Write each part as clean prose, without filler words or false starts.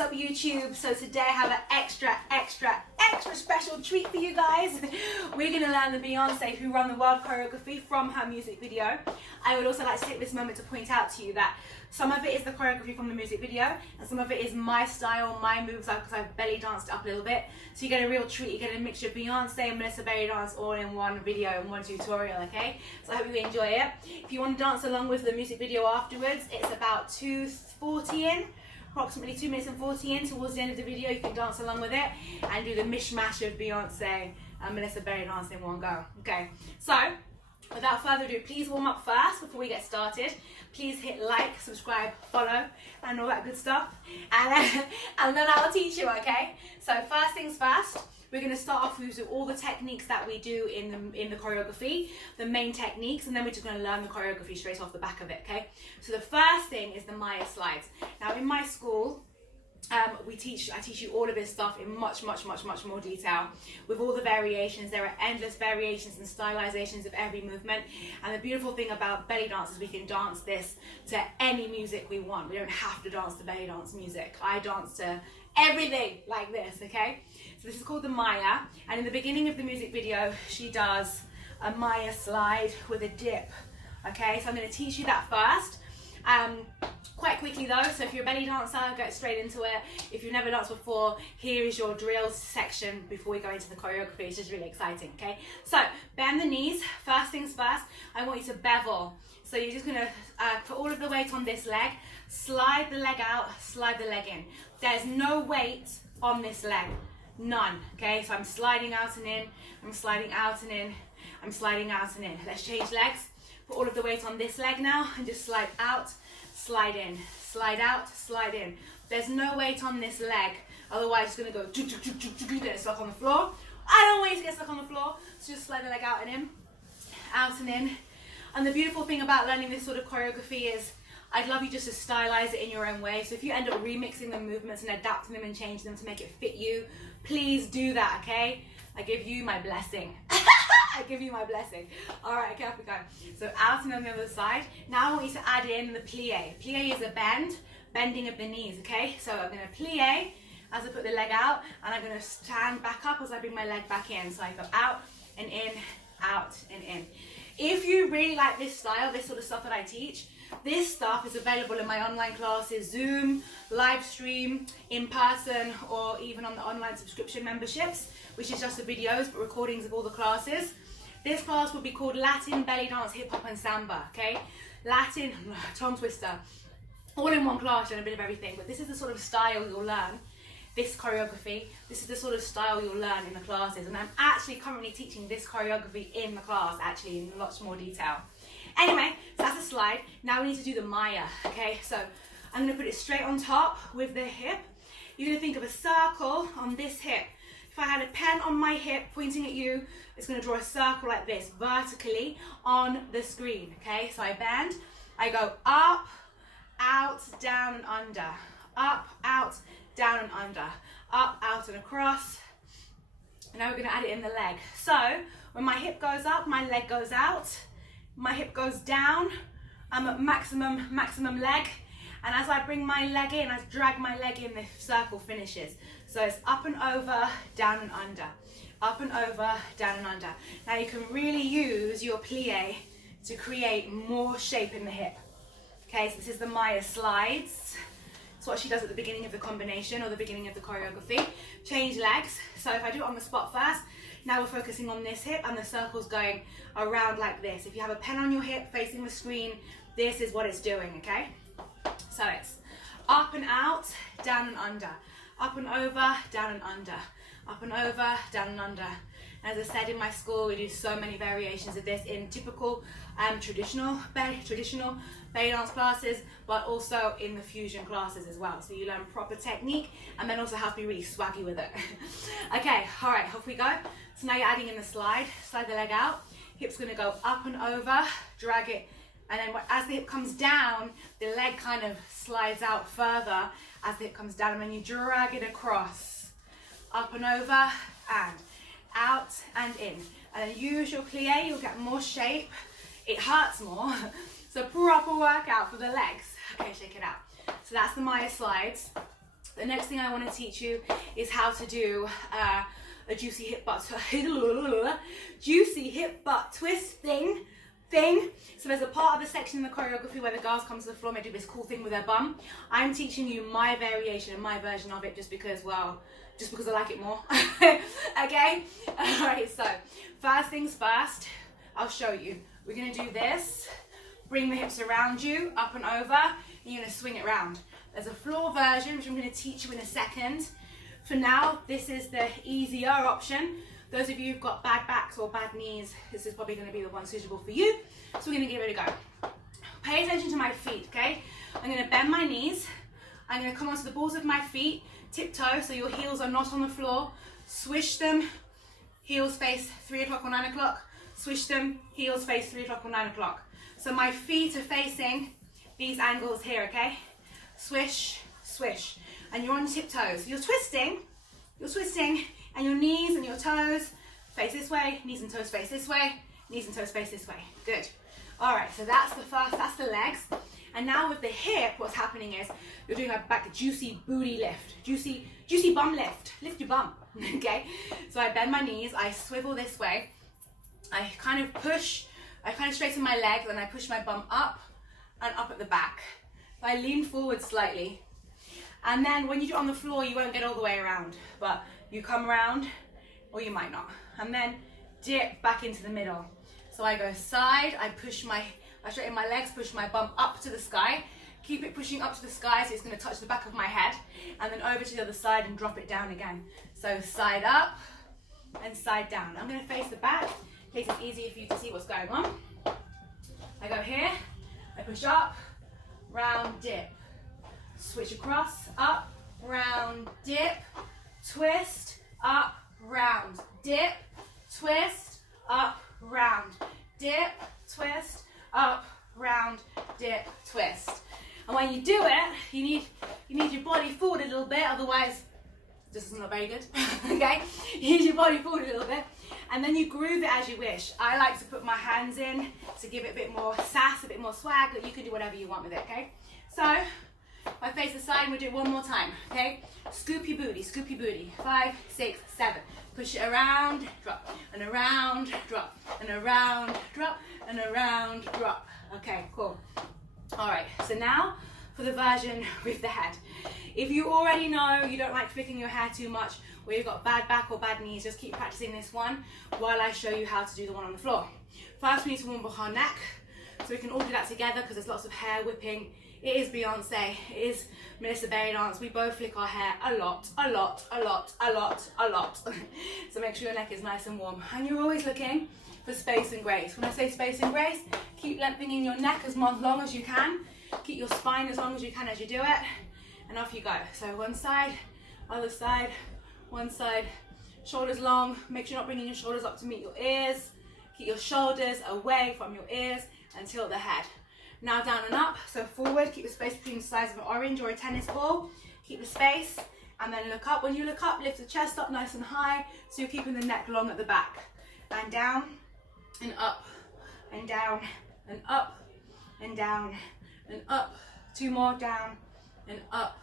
What's up, YouTube? So today I have an extra special treat for you guys. We're going to learn the Beyonce Who Run the World choreography from her music video. I would also like to take this moment to point out to you that some of it is the choreography from the music video and some of it is my style, my moves, because I've belly danced it up a little bit. So you get a real treat, you get a mixture of Beyonce and Melissa belly dance all in one video and one tutorial, okay? So I hope you enjoy it. If you want to dance along with the music video afterwards, it's about 2:40 in. Approximately 2 minutes and 40 in. Towards the end of the video, you can dance along with it and do the mishmash of Beyonce and Melissa belly dance in one go. Okay, so without further ado, please warm up first before we get started. Please hit like, subscribe, follow, and all that good stuff. And then I'll teach you, okay? So first things first, we're going to start off with all the techniques that we do in the choreography, the main techniques, and then we're just going to learn the choreography straight off the back of it, okay? So the first thing is the Maya slides. Now in my school, I teach you all of this stuff in much more detail with all the variations. There are endless variations and stylizations of every movement, and the beautiful thing about belly dance is we can dance this to any music we want. We don't have to dance to belly dance music. I dance to everything like this, okay? So this is called the Maya, and in the beginning of the music video she does a Maya slide with a dip, okay? So I'm going to teach you that first. Quite quickly though, so if you're a belly dancer, go straight into it. If you've never danced before, here is your drills section before we go into the choreography. It's just really exciting, okay? So bend the knees. First things first, I want you to bevel. So you're just gonna put all of the weight on this leg, slide the leg out, slide the leg in. There's no weight on this leg, none, okay? So I'm sliding out and in, I'm sliding out and in, I'm sliding out and in. Let's change legs. Put all of the weight on this leg now and just slide out, slide in, slide out, slide in. There's no weight on this leg, otherwise it's gonna go get stuck on the floor. I don't want you to get stuck on the floor, so just slide the leg out and in, out and in. And the beautiful thing about learning this sort of choreography is I'd love you just to stylize it in your own way. So if you end up remixing the movements and adapting them and changing them to make it fit you, please do that, okay? I give you my blessing. I give you my blessing. All right, okay, off we go. So out and on the other side. Now I want you to add in the plie. Plie is a bending of the knees, okay? So I'm gonna plie as I put the leg out, and I'm gonna stand back up as I bring my leg back in. So I go out and in, out and in. If you really like this style, this sort of stuff that I teach, this stuff is available in my online classes, Zoom, live stream, in person, or even on the online subscription memberships, which is just the videos, but recordings of all the classes. This class will be called Latin Belly Dance, Hip Hop and Samba, okay? Latin, tongue twister, all in one class and a bit of everything, but this is the sort of style you'll learn, this choreography, this is the sort of style you'll learn in the classes, and I'm actually currently teaching this choreography in the class, actually in lots more detail. Anyway, so that's a slide. Now we need to do the Maya, okay? So I'm gonna put it straight on top with the hip. You're gonna think of a circle on this hip. If I had a pen on my hip pointing at you, it's gonna draw a circle like this, vertically on the screen, okay? So I bend, I go up, out, down and under, up, out, down and under, up, out and across. And now we're gonna add it in the leg. So when my hip goes up, my leg goes out, my hip goes down, I'm at maximum leg, and as I bring my leg in, I drag my leg in, the circle finishes. So it's up and over, down and under, up and over, down and under. Now you can really use your plie to create more shape in the hip. Okay, so this is the Maya slides. It's what she does at the beginning of the combination or the beginning of the choreography. Change legs. So if I do it on the spot first, now we're focusing on this hip and the circle's going around like this. If you have a pen on your hip facing the screen, this is what it's doing, okay? So it's up and out, down and under, up and over, down and under, up and over, down and under. As I said, in my school, we do so many variations of this in typical traditional belly dance classes, but also in the fusion classes as well. So you learn proper technique and then also have to be really swaggy with it. Okay, all right, off we go. So now you're adding in the slide the leg out. Hip's gonna go up and over, drag it, and then as the hip comes down, the leg kind of slides out further as the hip comes down, and then you drag it across, up and over, and out and in. And then use your plie, you'll get more shape. It hurts more. So proper workout for the legs. Okay, shake it out. So that's the Maya slides. The next thing I want to teach you is how to do a juicy hip butt twist thing. So there's a part of the section in the choreography where the girls come to the floor and they do this cool thing with their bum. I'm teaching you my variation and my version of it just because I like it more. Okay? Alright, so first things first, I'll show you. We're going to do this. Bring the hips around you, up and over, and you're going to swing it around. There's a floor version, which I'm going to teach you in a second. For now, this is the easier option. Those of you who've got bad backs or bad knees, this is probably going to be the one suitable for you. So we're going to give it a go. Pay attention to my feet, okay? I'm going to bend my knees. I'm going to come onto the balls of my feet, tiptoe, so your heels are not on the floor. Swish them, heels face 3 o'clock or 9 o'clock. Swish them, heels face 3 o'clock or 9 o'clock. So my feet are facing these angles here, okay? Swish, swish. And you're on tiptoes. You're twisting, and your knees and your toes face this way, knees and toes face this way, knees and toes face this way. Good. All right, so that's the legs. And now with the hip, what's happening is you're doing a juicy booty lift, juicy bum lift. Lift your bum, okay? So I bend my knees, I swivel this way, I kind of straighten my legs and I push my bum up and up at the back. So I lean forward slightly. And then when you do it on the floor, you won't get all the way around, but you come around, or you might not. And then dip back into the middle. So I go side, I straighten my legs, push my bum up to the sky, keep it pushing up to the sky so it's going to touch the back of my head, and then over to the other side and drop it down again. So side up and side down. I'm going to face the back, in case it's easier for you to see what's going on. I go here, I push up, round, dip. Switch across, up, round, dip, twist, up, round, dip, twist, up, round, dip, twist, up, round, dip, twist. And when you do it, you need your body forward a little bit, otherwise this is not very good. Okay? You need your body forward a little bit. And then you groove it as you wish. I like to put my hands in to give it a bit more sass, a bit more swag, but you can do whatever you want with it, okay? So I face the side and we'll do it one more time, okay? Scoop your booty. 5, 6, 7. Push it around, drop, and around, drop, and around, drop, and around, drop. Okay, cool. All right, so now for the version with the head. If you already know you don't like flicking your hair too much, or you've got bad back or bad knees, just keep practicing this one while I show you how to do the one on the floor. First, we need to warm up our neck, so we can all do that together because there's lots of hair whipping. It is Beyonce, it is Melissa Berry dance. We both flick our hair a lot. So make sure your neck is nice and warm. And you're always looking for space and grace. When I say space and grace, keep lengthening your neck as long as you can. Keep your spine as long as you can as you do it. And off you go. So one side, other side, one side. Shoulders long. Make sure you're not bringing your shoulders up to meet your ears. Keep your shoulders away from your ears and tilt the head. Now down and up, so forward, keep the space between the sides of an orange or a tennis ball. Keep the space, and then look up. When you look up, lift the chest up nice and high, so you're keeping the neck long at the back. And down, and up, and down, and up, and down, and up. 2 more, down, and up,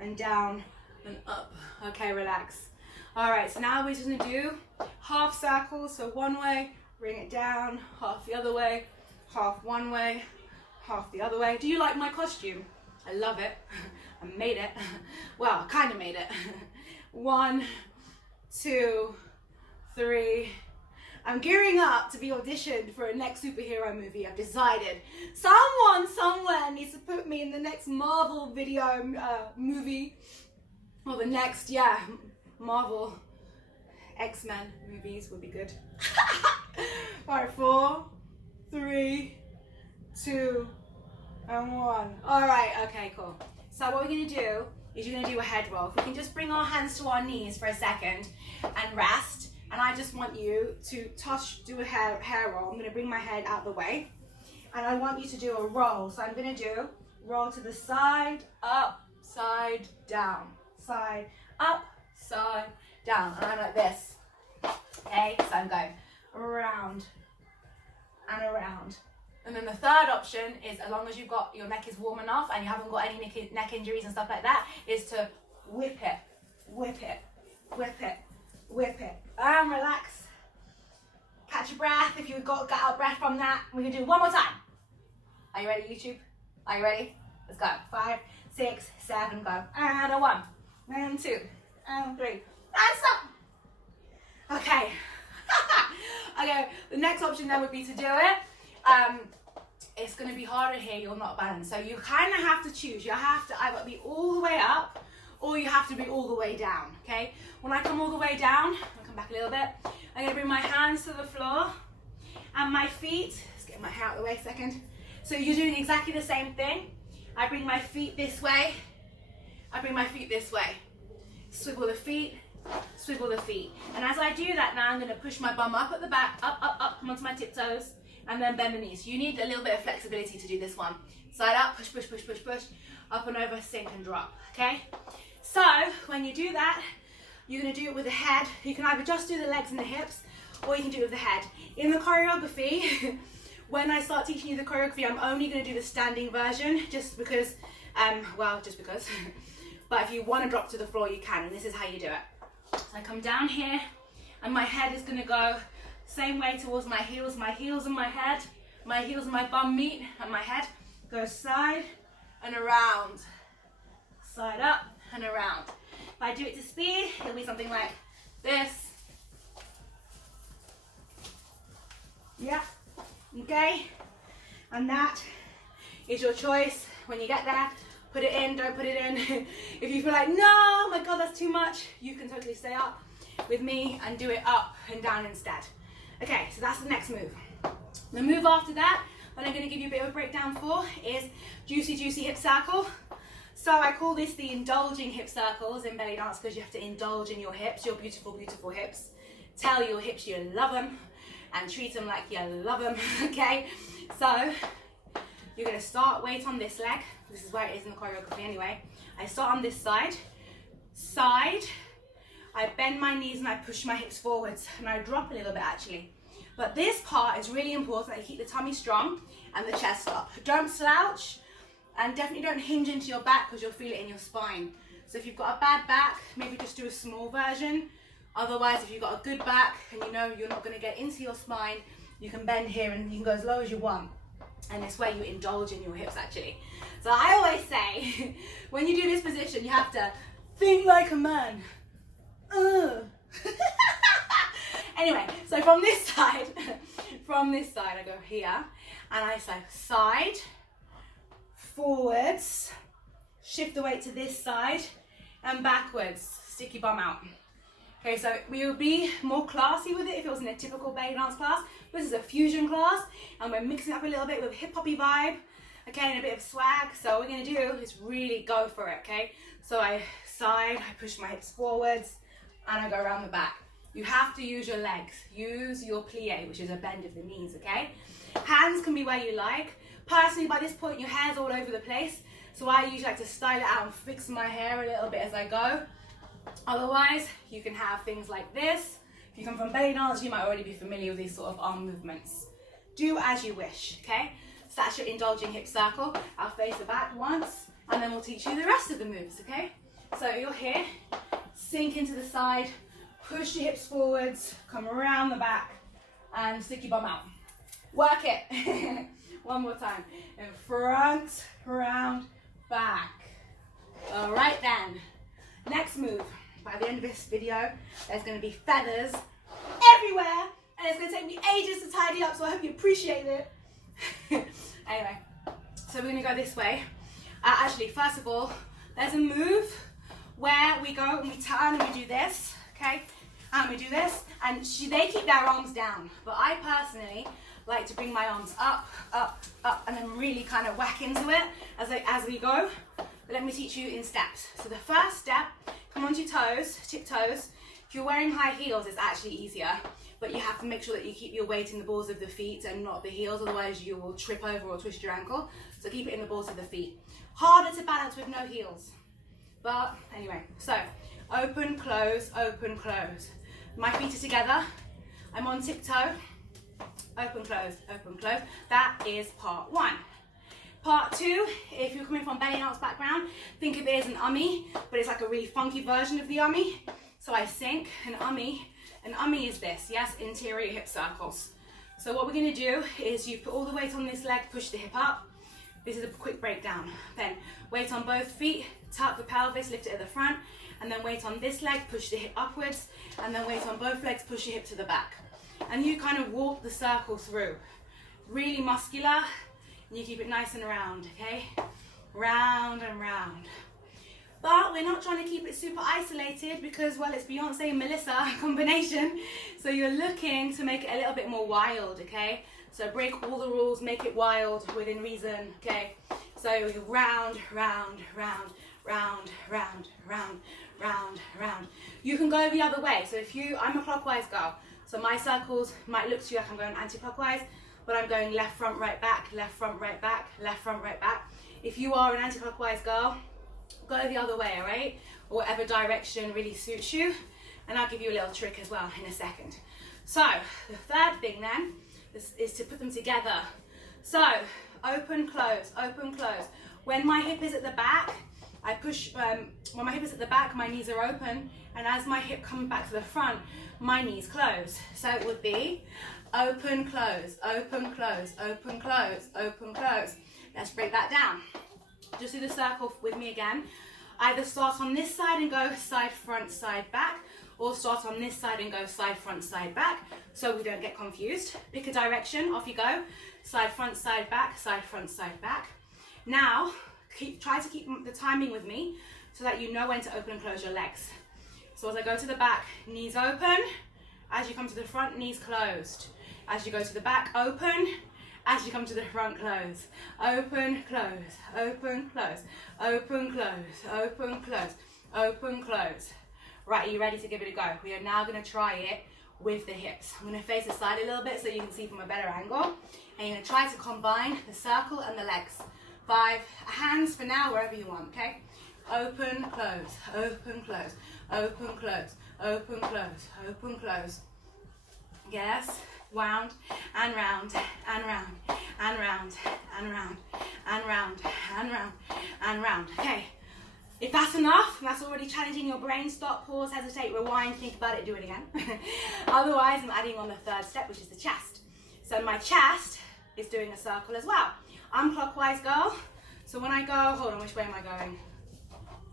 and down, and up. Okay, relax. All right, so now we're just gonna do half circles, so one way, bring it down, half the other way, half one way, half the other way. Do you like my costume? I love it. I made it. Well, I kind of made it. 1, 2, 3. I'm gearing up to be auditioned for a next superhero movie. I've decided someone somewhere needs to put me in the next Marvel video movie, or the next, Marvel X-Men movies would be good. All right, 4, 3, 2, and 1. All right, okay, cool. So what we're gonna do is you're gonna do a head roll. If we can just bring our hands to our knees for a second and rest. And I just want you to do a hair roll. I'm gonna bring my head out the way. And I want you to do a roll. So I'm gonna do roll to the side, up, side, down. Side, up, side, down. And I'm like this. Okay, so I'm going around and around. And then the third option is, as long as you've got, your neck is warm enough and you haven't got any neck injuries and stuff like that, is to whip it, whip it, whip it, whip it. And relax. Catch your breath if you got out of breath from that. We're gonna do one more time. Are you ready, YouTube? Are you ready? Let's go. 5, 6, 7, go. And a 1, and 2, and 3, and stop. Okay. Okay, the next option then would be to do it. It's going to be harder here, you're not balanced. So you kind of have to choose. You have to either be all the way up or you have to be all the way down, okay? When I come all the way down, I'll come back a little bit. I'm going to bring my hands to the floor and my feet, let's get my hair out of the way a second. So you're doing exactly the same thing. I bring my feet this way, I bring my feet this way. Swivel the feet, swivel the feet. And as I do that now, I'm going to push my bum up at the back, up, up, up, come onto my tiptoes, and then bend the knees. You need a little bit of flexibility to do this one. Side up, push, push, push, push, push, up and over, sink and drop, okay? So when you do that, you're going to do it with the head. You can either just do the legs and the hips, or you can do it with the head. In the choreography, when I start teaching you the choreography, I'm only going to do the standing version, just because, but if you want to drop to the floor, you can, and this is how you do it. So I come down here, and my head is going to go same way towards my heels and my head. My heels and my bum meet, and my head goes side and around. Side up and around. If I do it to speed, it'll be something like this. Yeah, okay? And that is your choice. When you get there, put it in, don't put it in. If you feel like, no, my God, that's too much, you can totally stay up with me and do it up and down instead. Okay, so that's the next move. The move after that, that I'm going to give you a bit of a breakdown for, is juicy, juicy hip circle. So I call this the indulging hip circles in belly dance because you have to indulge in your hips, your beautiful, beautiful hips. Tell your hips you love them and treat them like you love them, okay? So you're going to start weight on this leg. This is where it is in the choreography anyway. I start on this side, I bend my knees and I push my hips forwards and I drop a little bit actually. But this part is really important that you keep the tummy strong and the chest up. Don't slouch and definitely don't hinge into your back because you'll feel it in your spine. So if you've got a bad back, maybe just do a small version. Otherwise, if you've got a good back and you know you're not going to get into your spine, you can bend here and you can go as low as you want. And it's where you indulge in your hips actually. So I always say, when you do this position, you have to think like a man. Anyway, so from this side, I go here and I say side, forwards, shift the weight to this side and backwards, stick your bum out. Okay, so we would be more classy with it if it was in a typical belly dance class. This is a fusion class and we're mixing up a little bit with hip hoppy vibe, okay, and a bit of swag. So what we're gonna do is really go for it, okay? So I push my hips forwards, and I go around the back. You have to use your legs. Use your plie, which is a bend of the knees, okay? Hands can be where you like. Personally, by this point, your hair's all over the place, so I usually like to style it out and fix my hair a little bit as I go. Otherwise, you can have things like this. If you come from belly dance, you might already be familiar with these sort of arm movements. Do as you wish, okay? So that's your indulging hip circle. I'll face the back once, and then we'll teach you the rest of the moves, okay? So you're here, sink into the side, push your hips forwards, come around the back, and stick your bum out. Work it. One more time. In front, round, back. All right then. Next move. By the end of this video, there's going to be feathers everywhere, and it's going to take me ages to tidy up, so I hope you appreciate it. Anyway, so we're going to go this way. Actually, first of all, there's a move where we go and we turn and we do this, okay? And we do this, and they keep their arms down, but I personally like to bring my arms up, up, up, and then really kind of whack into it as we go. But let me teach you in steps. So the first step, come onto your toes, tiptoes. If you're wearing high heels, it's actually easier, but you have to make sure that you keep your weight in the balls of the feet and not the heels, otherwise you will trip over or twist your ankle. So keep it in the balls of the feet. Harder to balance with no heels. But anyway, so open, close, open, close. My feet are together. I'm on tiptoe. Open, close, open, close. That is part one. Part 2, if you're coming from belly dance background, think of it as an ummy, but it's like a really funky version of the ummy. So I sink an ummy. An ummy is this, yes, interior hip circles. So what we're going to do is you put all the weight on this leg, push the hip up. This is a quick breakdown. Then weight on both feet, tuck the pelvis, lift it at the front, and then weight on this leg, push the hip upwards, and then weight on both legs, push your hip to the back. And you kind of walk the circle through. Really muscular, and you keep it nice and round, okay? Round and round. But we're not trying to keep it super isolated because, well, it's Beyonce and Melissa combination. So you're looking to make it a little bit more wild, okay? So break all the rules, make it wild within reason, okay? So round, round, round, round, round, round, round, round. You can go the other way. So I'm a clockwise girl. So my circles might look to you like I'm going anti-clockwise, but I'm going left, front, right, back, left, front, right, back, left, front, right, back. If you are an anti-clockwise girl, go the other way, all right? Or whatever direction really suits you. And I'll give you a little trick as well in a second. So the third thing then is to put them together. So open, close, open, close. When my hip is at the back, I push, when my hip is at the back, my knees are open. And as my hip comes back to the front, my knees close. So it would be open, close, open, close, open, close, open, close. Let's break that down. Just do the circle with me again. Either start on this side and go side, front, side, back, or start on this side and go side, front, side, back, so we don't get confused. Pick a direction, off you go. Side, front, side, back, side, front, side, back. Now, try to keep the timing with me so that you know when to open and close your legs. So as I go to the back, knees open. As you come to the front, knees closed. As you go to the back, open. As you come to the front, close. Open, close, open, close, open, close, open, close, open, close. Right, are you ready to give it a go? We are now going to try it with the hips. I'm going to face the side a little bit so you can see from a better angle. And you're going to try to combine the circle and the legs. 5 hands for now, wherever you want, okay? Open, close, open, close, open, close, open, close, open, close. Yes. Wound and round and round and round and round and round and round and round. Okay, if that's enough, that's already challenging your brain. Stop, pause, hesitate, rewind, think about it, do it again. Otherwise, I'm adding on the third step, which is the chest. So my chest is doing a circle as well. I'm clockwise girl. So when I go, hold on, which way am I going?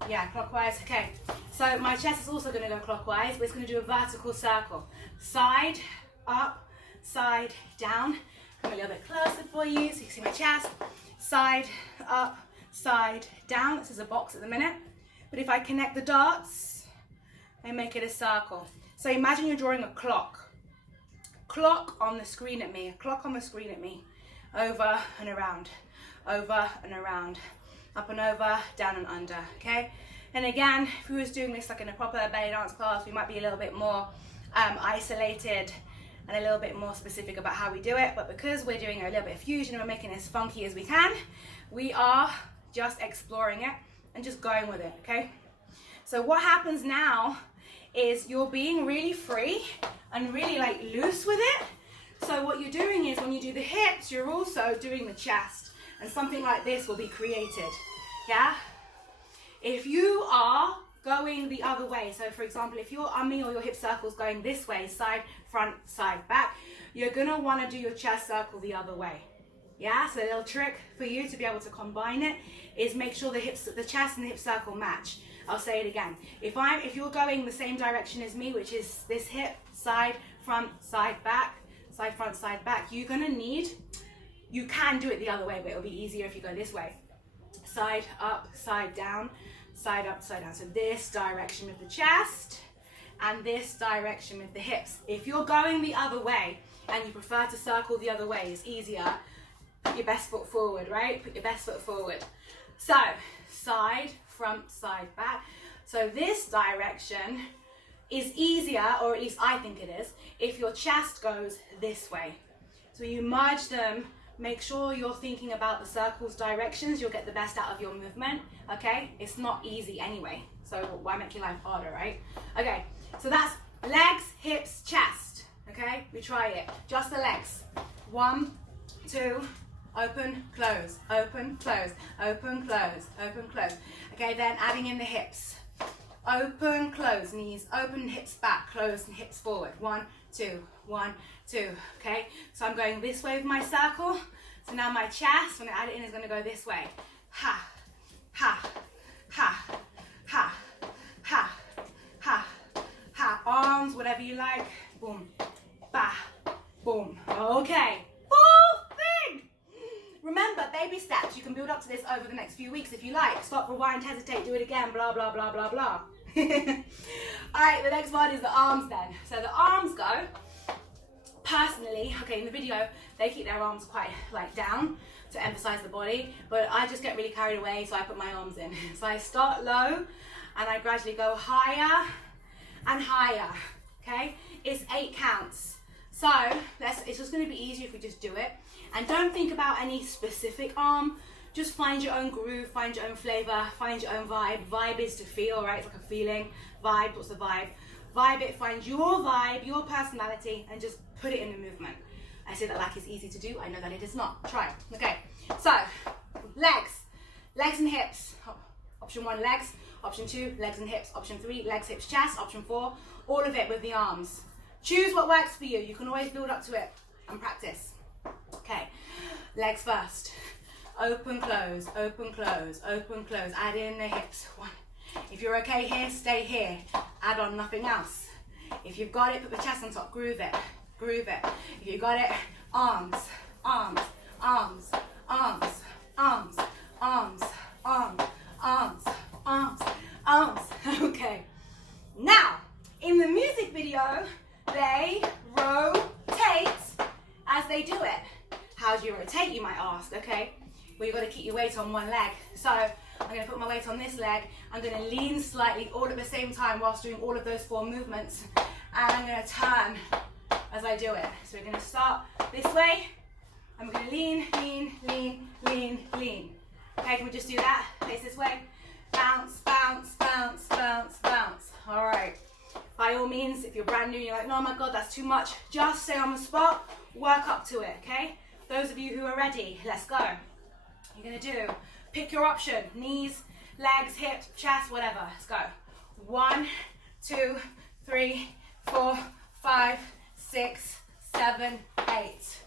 Yeah, clockwise. Okay, so my chest is also going to go clockwise, but it's going to do a vertical circle. Side, up, side, down. Come a little bit closer for you so you can see my chest. Side, up, side, down. This is a box at the minute. But if I connect the dots, I make it a circle. So imagine you're drawing a clock. Clock on the screen at me. A clock on the screen at me. Over and around. Over and around. Up and over, down and under. Okay? And again, if we was doing this like in a proper belly dance class, we might be a little bit more isolated and a little bit more specific about how we do it, but because we're doing a little bit of fusion and we're making it as funky as we can, we are just exploring it and just going with it, okay? So what happens now is you're being really free and really like loose with it. So what you're doing is when you do the hips, you're also doing the chest, and something like this will be created, yeah? If you are going the other way, so for example, if your ummy or your hip circle's going this way, side, front, side, back, you're gonna wanna do your chest circle the other way. Yeah, so a little trick for you to be able to combine it is make sure the chest and the hip circle match. I'll say it again. If you're going the same direction as me, which is this hip, side, front, side, back, side, front, side, back, you can do it the other way, but it'll be easier if you go this way. Side up, side down, side up, side down. So this direction with the chest and this direction with the hips. If you're going the other way and you prefer to circle the other way, it's easier. Put your best foot forward, right? Put your best foot forward. So side, front, side, back. So this direction is easier, or at least I think it is, if your chest goes this way. So you merge them. Make sure you're thinking about the circle's directions. You'll get the best out of your movement, okay? It's not easy anyway, so why make your life harder, right? Okay, so that's legs, hips, chest, okay? We try it. Just the legs. 1, 2, open, close, open, close, open, close, open, close. Okay, then adding in the hips. Open, close, knees open, hips back, close, and hips forward. 1, 2, 1, 2. Okay, so I'm going this way with my circle. So now my chest, when I add it in, is going to go this way. Ha, ha, ha, ha, ha, ha, ha. Arms, whatever you like. Boom, ba, boom. Okay. Fourth thing. Remember, baby steps. You can build up to this over the next few weeks if you like. Stop, rewind, hesitate, do it again, blah, blah, blah, blah, blah. Alright, the next one is the arms then. So the arms go, personally, okay, in the video, they keep their arms quite like down to emphasize the body, but I just get really carried away, so I put my arms in. So I start low, and I gradually go higher and higher, okay? It's 8 counts. So it's just gonna be easier if we just do it. And don't think about any specific arm. Just find your own groove, find your own flavor, find your own vibe. Vibe is to feel, right? It's like a feeling. Vibe, what's the vibe? Vibe it, find your vibe, your personality, and just put it in the movement. I say that like it's easy to do. I know that it is not. Try. Okay, so legs and hips. Option 1, legs. Option 2, legs and hips. Option 3, legs, hips, chest. Option 4, all of it with the arms. Choose what works for you. You can always build up to it and practice. Okay, legs first. Open, close, open, close, open, close. Add in the hips. 1. If you're okay here, stay here. Add on nothing else. If you've got it, put the chest on top. Groove it. Groove it. If you got it, arms, arms, arms, arms, arms, arms, arms, arms, arms, arms. Okay. Now, in the music video, they rotate as they do it. How do you rotate, you might ask, okay? Well, you've got to keep your weight on one leg. So I'm going to put my weight on this leg. I'm going to lean slightly all at the same time whilst doing all of those 4 movements. And I'm going to turn as I do it. So we're going to start this way. And we're going to lean, lean, lean, lean, lean. Okay, can we just do that? Face this way. Bounce, bounce, bounce, bounce, bounce. All right. By all means, if you're brand new and you're like, no, oh my God, that's too much, just stay on the spot, work up to it, okay? Those of you who are ready, let's go. You're gonna do, pick your option, knees, legs, hips, chest, whatever. Let's go. 1, 2, 3, 4, 5, 6, 7, 8.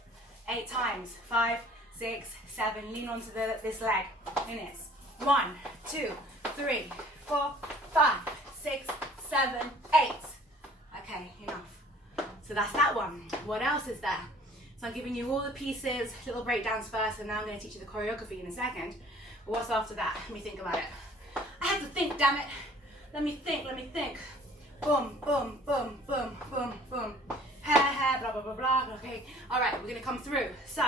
8 times. 5, 6, 7. Lean onto this leg. Minutes. 1, 2, 3, 4, 5, 6, 7, 8. Okay, enough. So that's that one. What else is there? So I'm giving you all the pieces, little breakdowns first, and now I'm going to teach you the choreography in a second. But what's after that? Let me think about it. I have to think, damn it. Let me think, let me think. Boom, boom, boom, boom, boom, boom. Hair, blah, blah, blah, blah. Okay, all right, we're going to come through. So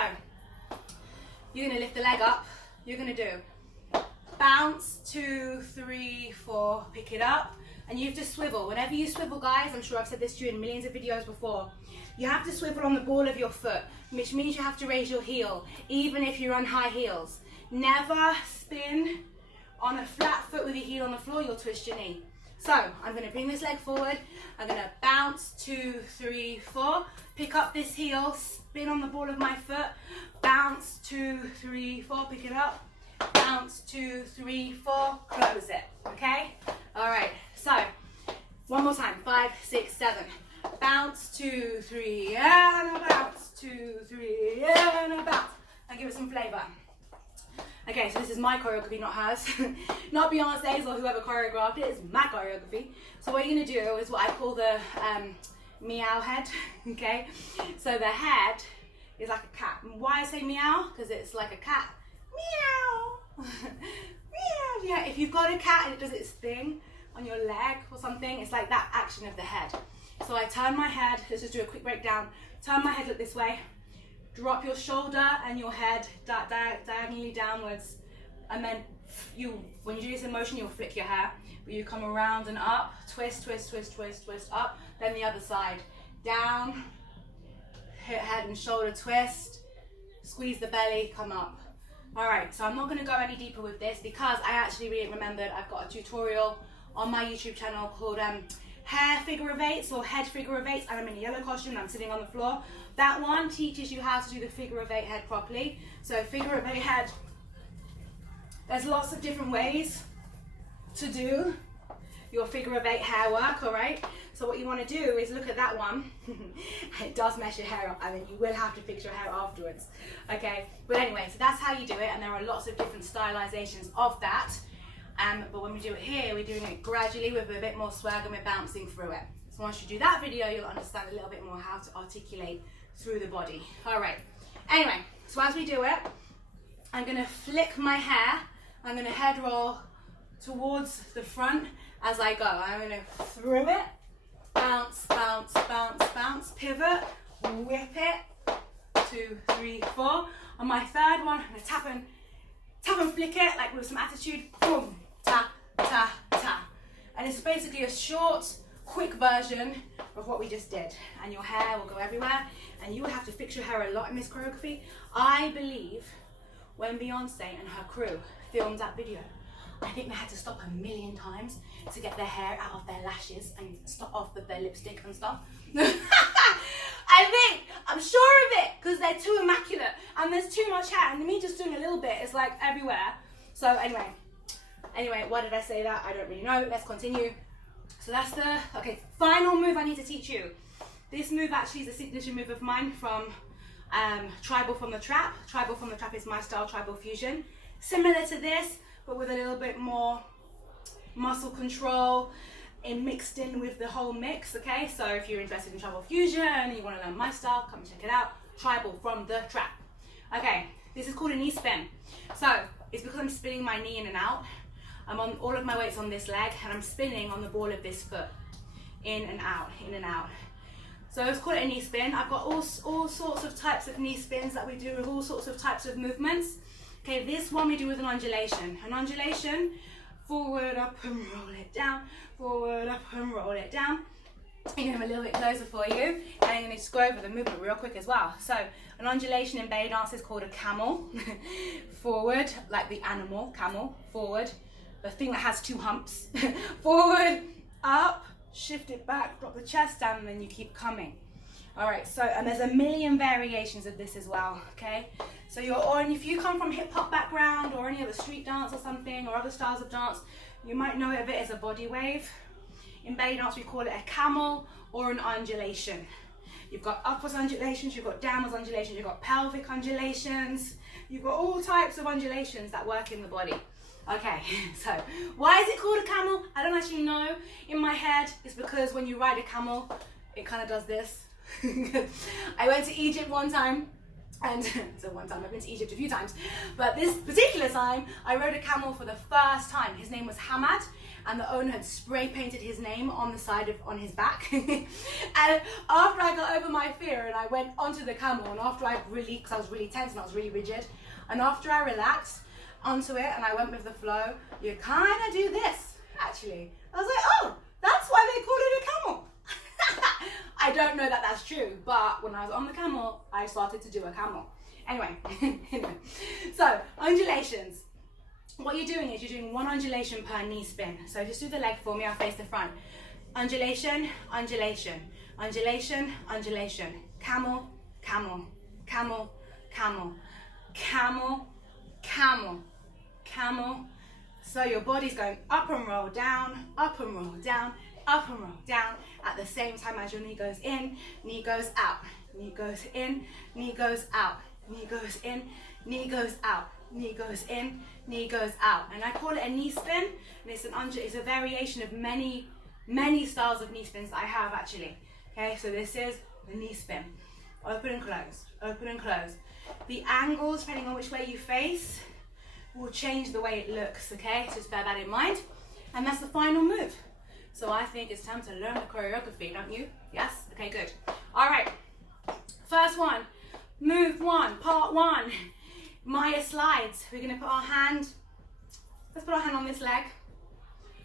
you're going to lift the leg up. You're going to do bounce, 2, 3, 4, pick it up. And you have to swivel. Whenever you swivel, guys, I'm sure I've said this to you in millions of videos before, you have to swivel on the ball of your foot, which means you have to raise your heel, even if you're on high heels. Never spin on a flat foot with your heel on the floor, you'll twist your knee. So I'm going to bring this leg forward. I'm going to bounce, 2, 3, 4. Pick up this heel, spin on the ball of my foot. Bounce, 2, 3, 4. Pick it up. Bounce, 2, 3, 4. Close it. Okay? All right. So one more time. 5, 6, 7. Bounce, 2, 3, and a bounce. 2, 3, and a bounce. And give it some flavor. Okay, so this is my choreography, not hers. Not Beyonce's or whoever choreographed it, it's my choreography. So what you're gonna do is what I call the meow head, okay? So the head is like a cat. Why I say meow? Because it's like a cat. Meow, meow. Yeah, if you've got a cat and it does its thing on your leg or something, it's like that action of the head. So I turn my head, let's just do a quick breakdown. Turn my head, look this way. Drop your shoulder and your head diagonally downwards, and then when you do this in motion, you'll flick your hair, but you come around and up, twist, twist, twist, twist, twist, up, then the other side, down, hit head and shoulder twist, squeeze the belly, come up. All right, so I'm not going to go any deeper with this because I actually remembered I've got a tutorial on my YouTube channel called hair figure of eights or head figure of eights, and I'm in a yellow costume and I'm sitting on the floor. That one teaches you how to do the figure of eight head properly. So figure of eight head, there's lots of different ways to do your figure of eight hair work, all right? So what you want to do is look at that one. It does mess your hair up. I mean, you will have to fix your hair afterwards, okay? But anyway, so that's how you do it, and there are lots of different stylizations of that. But when we do it here, we're doing it gradually with a bit more swag and we're bouncing through it. So once you do that video, you'll understand a little bit more how to articulate through the body. All right. Anyway, so as we do it, I'm going to flick my hair. I'm going to head roll towards the front as I go. I'm going to through it, bounce, bounce, bounce, bounce, pivot, whip it, 2, 3, 4. On my third one, I'm going to tap and flick it like with some attitude. Boom, ta, ta, ta. And it's basically a short, quick version of what we just did. And your hair will go everywhere, and you will have to fix your hair a lot in this choreography. I believe when Beyonce and her crew filmed that video, I think they had to stop 1 million times to get their hair out of their lashes and stop off with their lipstick and stuff. I'm sure of it, because they're too immaculate and there's too much hair, and me just doing a little bit is like everywhere. So anyway, why did I say that? I don't really know. Let's continue. So that's the, okay, final move I need to teach you. This move actually is a signature move of mine from Tribal from the Trap. Tribal from the Trap is my style, tribal fusion. Similar to this, but with a little bit more muscle control and mixed in with the whole mix, okay? So if you're interested in tribal fusion and you want to learn my style, come check it out. Tribal from the Trap. Okay, this is called a knee spin. So it's because I'm spinning my knee in and out. I'm on all of my weight's on this leg, and I'm spinning on the ball of this foot, in and out, in and out. So let's call it a knee spin. I've got all sorts of types of knee spins that we do with all sorts of types of movements. Okay, this one we do with an undulation. An undulation, forward, up and roll it down, forward, up and roll it down. I'm going to have a little bit closer for you, and I'm going to just go over the movement real quick as well. So an undulation in belly dance is called a camel. Forward, like the animal, camel, forward. The thing that has 2 humps. Forward, up, shift it back, drop the chest down, and then you keep coming. All right, so, and there's a million variations of this as well, okay? So if you come from hip hop background or any other street dance or something, or other styles of dance, you might know it a bit as a body wave. In belly dance, we call it a camel or an undulation. You've got upwards undulations, you've got downwards undulations, you've got pelvic undulations, you've got all types of undulations that work in the body. Okay, so why is it called a camel? I don't actually know. In my head, it's because when you ride a camel, it kind of does this. I went to Egypt one time, and so one time, I've been to Egypt a few times, but this particular time, I rode a camel for the first time. His name was Hamad, and the owner had spray painted his name on the side on his back. And after I got over my fear and I went onto the camel, and after I really, because I was really tense and I was really rigid, and after I relaxed onto it and I went with the flow, you kind of do this, actually. I was like, oh, that's why they call it a camel. I don't know that that's true, but when I was on the camel, I started to do a camel. Anyway, so undulations. What you're doing is you're doing 1 undulation per knee spin. So just do the leg for me, I'll face the front. Undulation, undulation, undulation, undulation. Camel, camel, camel, camel, camel, camel, camel. So your body's going up and roll down, up and roll down, up and roll down at the same time as your knee goes in, knee goes out, knee goes in, knee goes out, knee goes in, knee goes out, knee goes in, knee goes out. And I call it a knee spin, and it's a variation of many styles of knee spins that I have actually. Okay, so this is the knee spin. Open and close, open and close. The angles, depending on which way you face, will change the way it looks, okay? So just bear that in mind. And that's the final move. So I think it's time to learn the choreography, don't you? Yes? Okay, good. All right. First one, move 1, part 1. Maya slides. We're gonna put our hand, let's put our hand on this leg,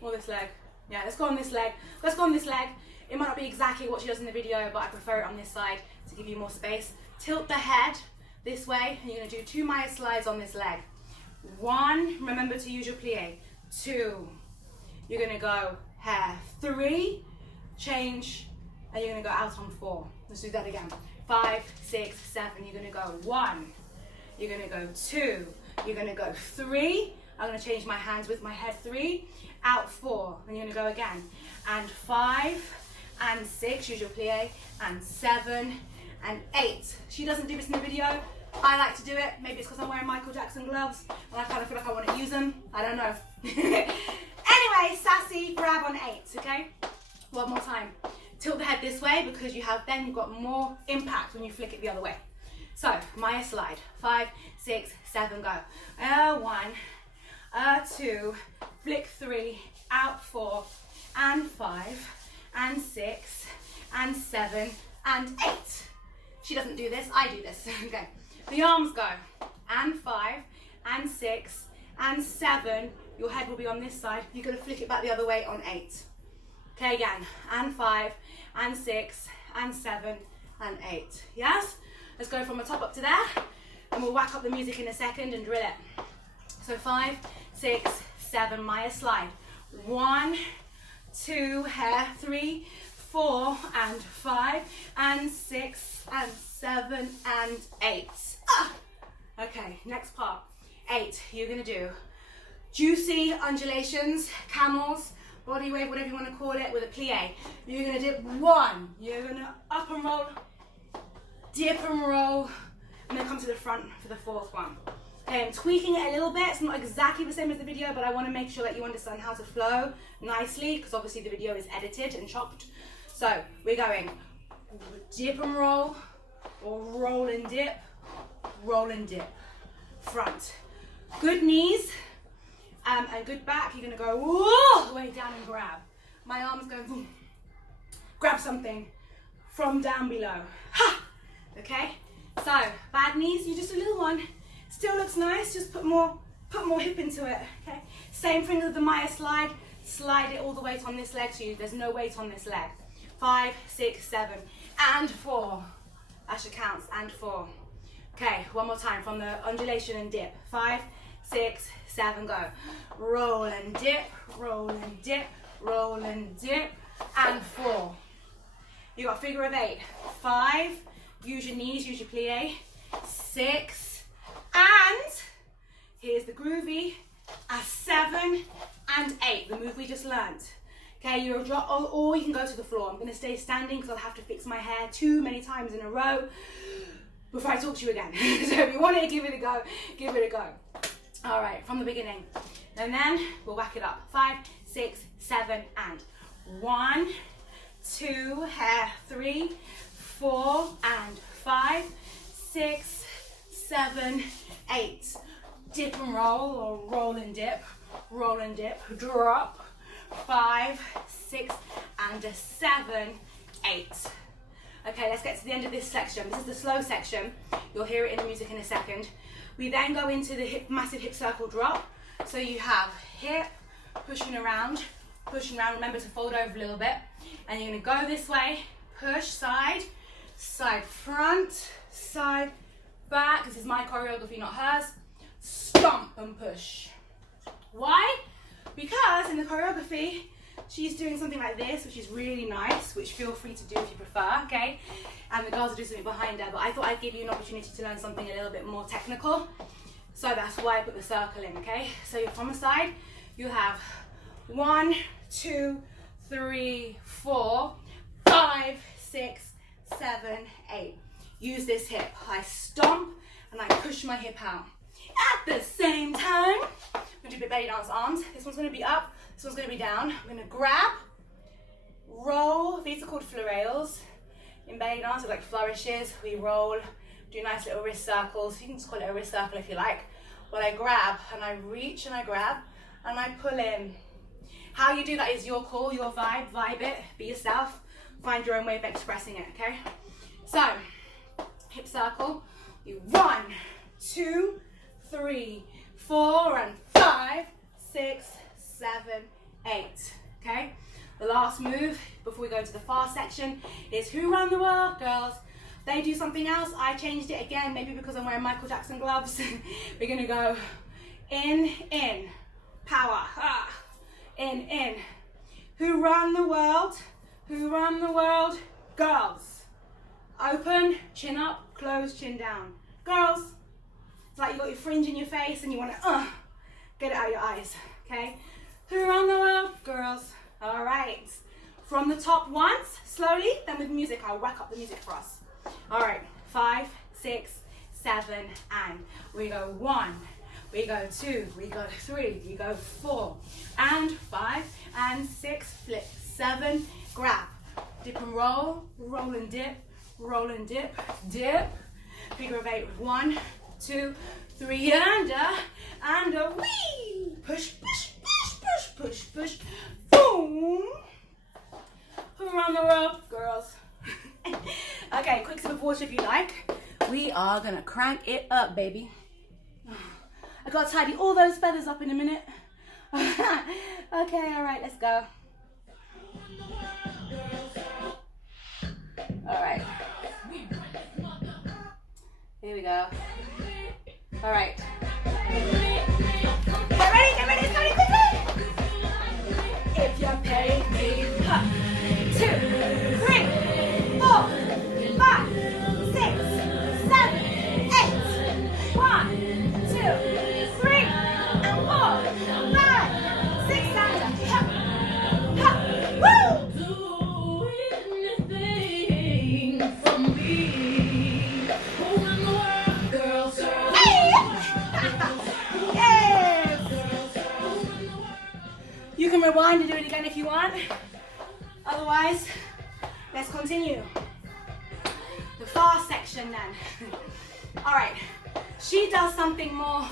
or this leg. Yeah, let's go on this leg. Let's go on this leg. It might not be exactly what she does in the video, but I prefer it on this side to give you more space. Tilt the head this way, and you're gonna do 2 Maya slides on this leg. 1, remember to use your plie. 2, you're gonna go hair. 3, change, and you're gonna go out on 4. Let's do that again. 5, 6, 7, you're gonna go 1, you're gonna go 2, you're gonna go 3, I'm gonna change my hands with my head, 3, out 4, and you're gonna go again, and 5, and 6, use your plie, and 7, and 8. She doesn't do this in the video, I like to do it, maybe it's because I'm wearing Michael Jackson gloves, and I kind of feel like I want to use them, I don't know. Anyway, sassy, grab on 8, okay? One more time. Tilt the head this way because then you've got more impact when you flick it the other way. So, Maya slide. 5, 6, 7, go. 1, 2, flick 3, out 4, and 5, and 6, and 7, and 8. She doesn't do this, I do this. Okay. The arms go. And 5, and 6, and 7. Your head will be on this side. You're going to flick it back the other way on 8. Okay, again. And 5, and 6, and 7, and 8. Yes? Let's go from the top up to there. And we'll whack up the music in a second and drill it. So 5, 6, 7, Maya slide. 1, 2, hair, 3, 4, and 5, and 6, and 7, and 8. Okay, next part. 8, you're gonna do juicy undulations, camels, body wave, whatever you want to call it, with a plie. You're gonna dip 1, you're gonna up and roll, dip and roll, and then come to the front for the 4th one. Okay, I'm tweaking it a little bit. It's not exactly the same as the video, but I want to make sure that you understand how to flow nicely, because obviously the video is edited and chopped. So we're going dip and roll, or roll and dip, front. Good knees and good back. You're gonna go all the way down and grab. My arms go boom. Grab something from down below. Ha! Okay. So bad knees. You just a little one. Still looks nice. Just put more hip into it. Okay. Same thing with the Maya slide. Slide it all the weight on this leg. So there's no weight on this leg. 5, 6, 7, and 4. That should count. And 4. Okay, one more time from the undulation and dip. 5, 6, 7, go. Roll and dip, roll and dip, roll and dip, and 4. You got figure of 8. 5, use your knees, use your plie. 6, and here's the groovy, a 7, and 8, the move we just learned. Okay, you're drop, or you can go to the floor. I'm gonna stay standing because I'll have to fix my hair too many times in a row before I talk to you again. So if you want it, give it a go, give it a go. All right, from the beginning. And then we'll whack it up. 5, 6, 7, and 1, 2, hair, 3, 4, and 5, 6, 7, 8. Dip and roll, or roll and dip, drop. 5, 6, and a 7, 8. Okay, let's get to the end of this section. This is the slow section. You'll hear it in the music in a second. We then go into the massive hip circle drop. So you have hip, pushing around. Remember to fold over a little bit. And you're gonna go this way, push, side, side front, side back. This is my choreography, not hers. Stomp and push. Why? Because in the choreography, she's doing something like this, which is really nice, which feel free to do if you prefer, okay? And the girls are doing something behind her, but I thought I'd give you an opportunity to learn something a little bit more technical. So that's why I put the circle in, okay? So you're from the side, you have 1, 2, 3, 4, 5, 6, 7, 8. Use this hip. I stomp and I push my hip out. At the same time, I'm gonna do a bit belly dance arms. This one's gonna be up, this one's gonna be down. I'm gonna grab, roll. These are called fleurales. In belly dance, it's like flourishes. We roll, do nice little wrist circles. You can just call it a wrist circle if you like. But I grab and I reach and I grab and I pull in. How you do that is your call, your vibe, vibe it, be yourself. Find your own way of expressing it, okay? So, hip circle. You 1, 2, 3, 4, and 5, 6, 7, 8. Okay? The last move before we go to the fast section is Who Run the World, girls. They do something else. I changed it again, maybe because I'm wearing Michael Jackson gloves. We're gonna go in, power, in. Who run the world? Who run the world? Girls. Open, chin up, close, chin down. Girls. It's like you got your fringe in your face and you want to get it out of your eyes, okay? Who run the world? Girls. All right. From the top once, slowly, then with music, I'll whack up the music for us. All right, 5, 6, 7, and we go 1, we go 2, we go 3, we go 4, and 5, and 6, flip, 7, grab, dip and roll and dip, roll and dip, dip, figure of 8, 1, 2, 3, and a wee, push, push, push, push, push, push, boom. Who run the world? Girls. Okay, quick sip of water if you like. We are gonna crank it up, baby. I gotta tidy all those feathers up in a minute. Okay, all right, let's go. All right. Here we go. All right. Get ready, it's coming quickly. If you're paid me, 2, 3, 4, 5, 6, 7, 8. 1, 2, 3, and 4, 5, 6, and woo! Do anything for me. Over the world, girls, girls. Hey! Yes! You can rewind and do it again if you want. Otherwise, let's continue. The fast section then. All right, she does something more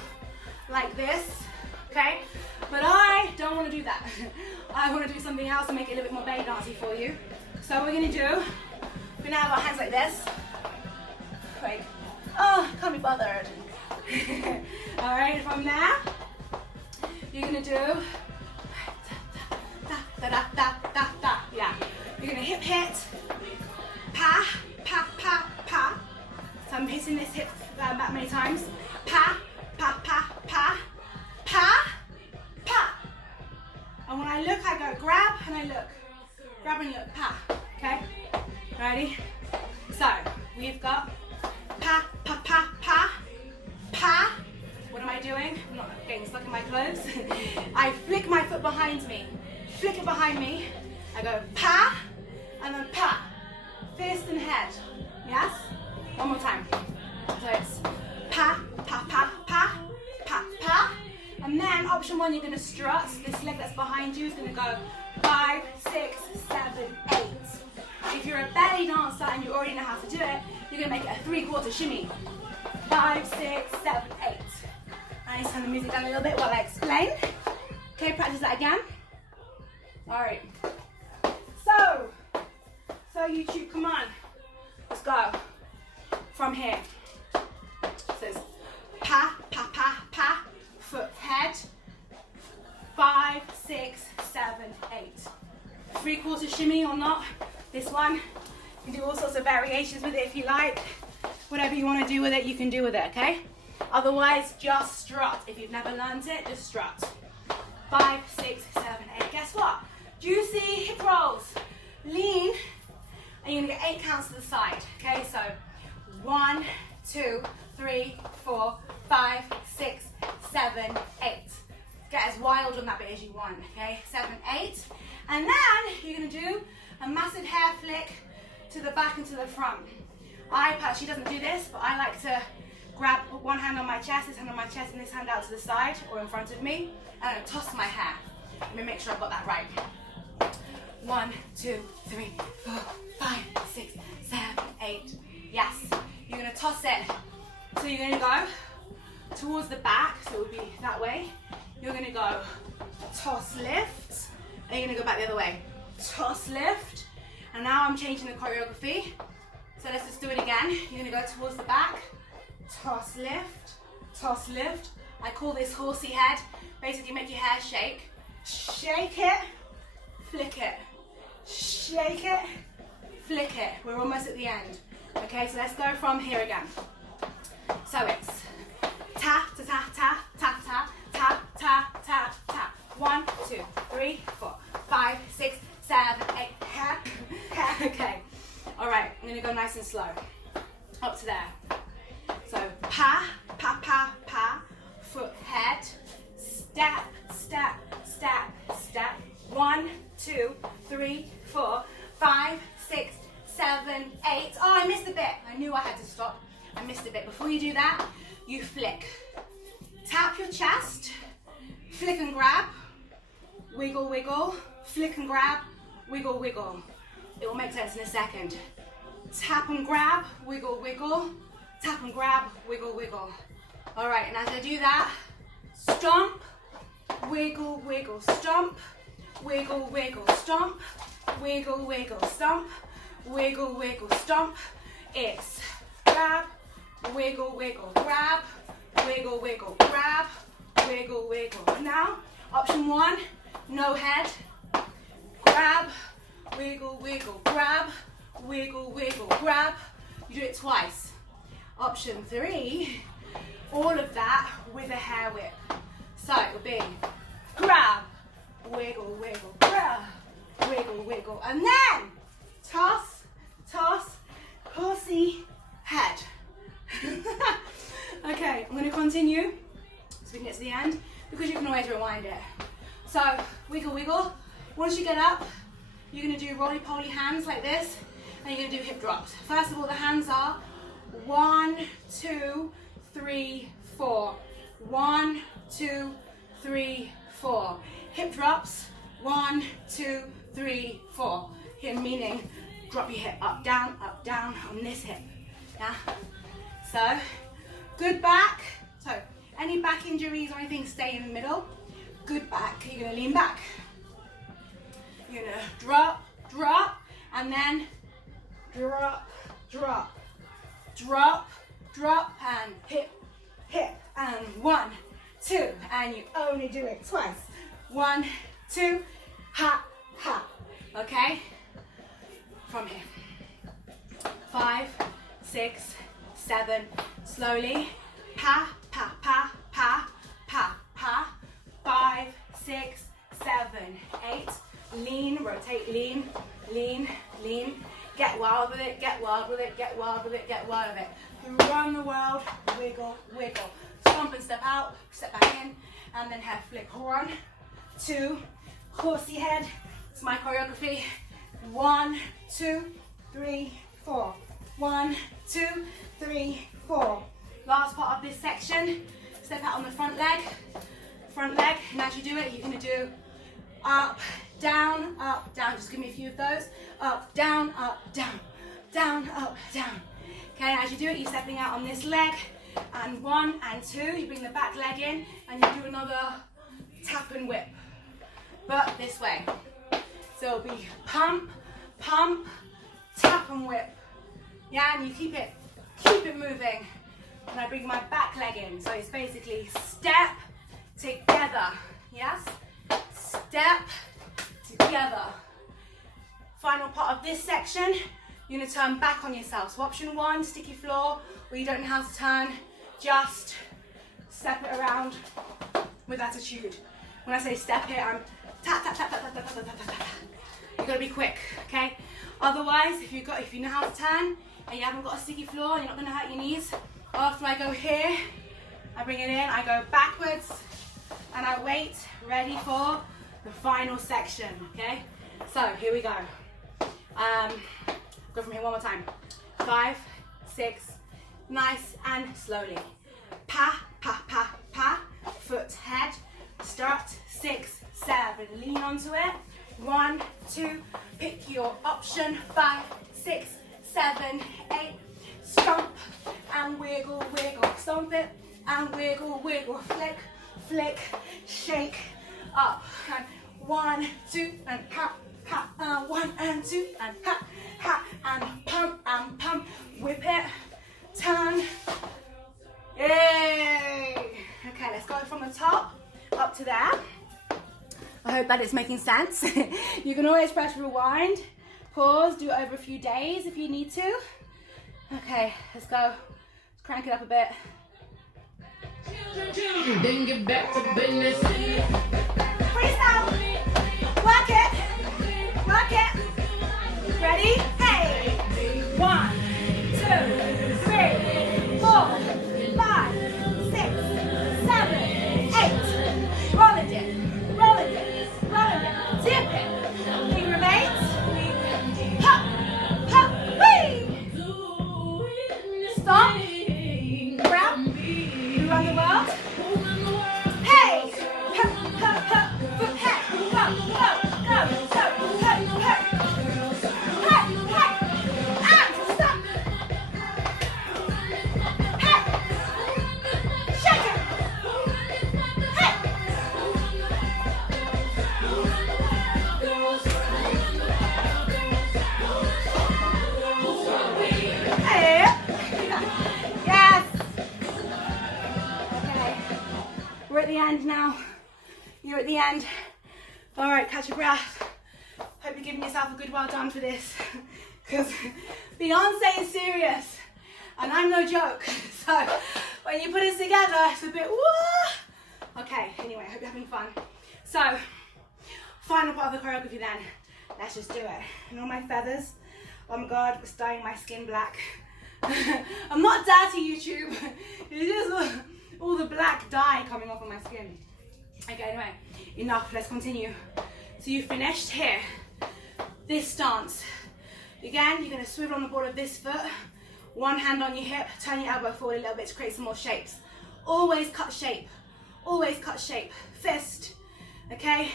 like this, okay? But I don't want to do that. I want to do something else to make it a little bit more belly dancey for you. So what we're going to do, we're going to have our hands like this. Like, oh, can't be bothered. All right, from there, you're going to do da, da, da, da, da, da. Yeah. You're going to hip hit, pa, pa, pa, pa. So I'm hitting this hip that many times. Pa, pa, pa, pa, pa, pa. And when I look, I go grab and I look. Grab and look, pa. Okay? Ready? So we've got pa, pa, pa, pa, pa. What am I doing? I'm not getting stuck in my clothes. I flick my foot behind me. Flick it behind me. I go pa, and then pa. Fist and head. Yes? One more time. So it's pa, pa, pa, pa, pa, pa. And then option 1, you're going to strut. This leg that's behind you is going to go 5, 6, 7, 8. If you're a belly dancer and you already know how to do it, you're going to make it a 3/4 shimmy. 5, 6, 7, 8. I need to turn the music down a little bit while I explain. Okay, practice that again. All right. So YouTube, come on. Let's go. From here. So it's pa, pa, pa, pa, foot, head. 5, 6, 7, 8. 3/4 shimmy or not. This one, you can do all sorts of variations with it if you like. Whatever you want to do with it, you can do with it, okay? Otherwise, just strut. If you've never learned it, just strut. 5, 6, 7, 8. Guess what? Juicy hip rolls. Lean, and you're gonna get 8 counts to the side. Okay, so 1, 2, 3, 4, 5, 6, 7, 8. Get as wild on that bit as you want. Okay, 7, 8, and then you're gonna do a massive hair flick to the back and to the front. I personally doesn't do this, but I like to grab one hand on my chest, this hand on my chest, and this hand out to the side or in front of me, and I toss my hair. Let me make sure I've got that right. 1, 2, 3, 4, 5, 6, 7, 8. Yes, you're gonna toss it. So you're gonna go towards the back, so it would be that way. You're gonna go toss, lift, and you're gonna go back the other way. Toss, lift, and now I'm changing the choreography. So let's just do it again. You're gonna go towards the back, toss, lift, toss, lift. I call this horsey head. Basically make your hair shake. Shake it, flick it. Shake it, flick it. We're almost at the end. Okay, so let's go from here again. So it's ta, ta, ta, ta, ta, ta, ta, ta, ta, ta. 1, 2, 3, 4, 5, 6, 7, 8, okay. All right, I'm gonna go nice and slow. Up to there. So pa, pa, pa, pa, foot, head, step, step, step, step. 1, 2, 3, 4, 5, 6, 7, 8. Oh, I missed a bit. I knew I had to stop. I missed a bit. Before you do that, you flick. Tap your chest, flick and grab, wiggle, wiggle, flick and grab, wiggle, wiggle. It will make sense in a second. Tap and grab, wiggle, wiggle, tap and grab, wiggle, wiggle. All right, and as I do that, stomp, wiggle, wiggle, stomp, wiggle, wiggle, stomp, wiggle, wiggle, stomp, wiggle, wiggle, stomp. It's grab, wiggle, wiggle, grab, wiggle, wiggle, grab, wiggle, wiggle. Now, option 1, no head, grab, wiggle, wiggle, grab, wiggle, wiggle, grab. You do it twice. Option 3, all of that with a hair whip. So it will be grab, wiggle, wiggle, grab, wiggle, wiggle, and then toss, toss, horsey, head. Okay, I'm going to continue so we can get to the end because you can always rewind it. So wiggle, wiggle. Once you get up, you're going to do roly-poly hands like this, and you're going to do hip drops. First of all, the hands are 1, 2, 3, 4. 1, 2, 3, 4. Hip drops. 1, 2, 3, 4. Here meaning drop your hip up, down on this hip. Yeah. So good back. So any back injuries or anything, stay in the middle. Good back. You're going to lean back. You're going to drop, drop, and then drop, drop, drop, drop, and hip, hip, and 1, 2, and you only do it twice. 1, 2, ha, ha. Okay? From here. 5, 6, 7, slowly. Pa, pa, pa, pa, pa, pa. 5, 6, 7, 8. Lean, rotate, lean, lean, lean. Get wild with it, get wild with it, get wild with it, get wild with it. Run the world, wiggle, wiggle. Stomp and step out, step back in, and then head flick. 1, 2, horsey head. It's my choreography. 1, 2, 3, 4. 1, 2, 3, 4. Last part of this section. Step out on the front leg, and as you do it, you're going to do up, down, up, down. Just give me a few of those. Up, down, down, up, down. Okay, as you do it, you're stepping out on this leg, and 1 and 2, you bring the back leg in, and you do another tap and whip, but this way. So it'll be pump, pump, tap and whip. Yeah, and you keep it moving. And I bring my back leg in, so it's basically step together. Yes, step together. Final part of this section, you're going to turn back on yourself. So option 1, sticky floor, where you don't know how to turn, just step it around with attitude. When I say step it, I'm tap, tap, tap, tap, tap, tap, tap, tap, tap. You've got to be quick, okay? Otherwise, if you know how to turn and you haven't got a sticky floor and you're not going to hurt your knees, after I go here, I bring it in, I go backwards, and I wait, ready for the final section, okay? So here we go. Go from here one more time. 5, 6, nice and slowly. Pa, pa, pa, pa, foot, head, start, 6, 7, lean onto it. 1, 2, pick your option. 5, 6, 7, 8, stomp and wiggle, wiggle, stomp it and wiggle, wiggle, flick, flick, shake, up, and 1, 2, and ha, ha, 1 and 2, and ha, ha, and pump, whip it, turn, yay! Okay, let's go from the top up to there. I hope that is making sense. You can always press rewind, pause, do it over a few days if you need to. Okay, let's go. Let's crank it up a bit. Then get back to business. Freestyle. Work it. Work the end now. You're at the end. All right, catch your breath. Hope you're giving yourself a good well done for this, because Beyonce is serious and I'm no joke. So when you put it together, it's a bit woo. Okay, anyway, I hope you're having fun. So final part of the choreography then. Let's just do it. And all my feathers, oh my God, it's dyeing my skin black. I'm not dirty, YouTube. It's just all the black dye coming off of my skin. Okay, anyway, enough, let's continue. So you finished here, this stance. Again, you're gonna swivel on the ball of this foot, one hand on your hip, turn your elbow forward a little bit to create some more shapes. Always cut shape, always cut shape. Fist, okay?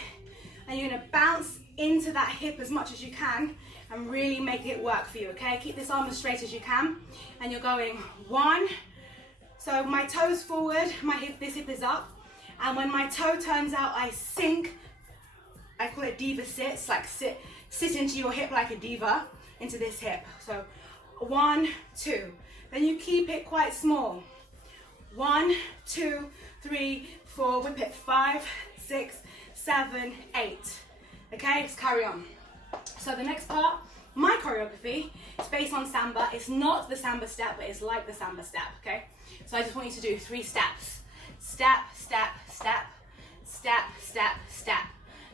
And you're gonna bounce into that hip as much as you can and really make it work for you, okay? Keep this arm as straight as you can. And you're going one, so my toes forward, my hip, this hip is up. And when my toe turns out, I sink. I call it diva sits, like sit into your hip like a diva, into this hip. So 1, 2. Then you keep it quite small. 1, 2, 3, 4. Whip it 5, 6, 7, 8. Okay, let's carry on. So the next part, my choreography, is based on samba. It's not the samba step, but it's like the samba step, okay? So I just want you to do 3 steps. Step, step, step, step, step, step,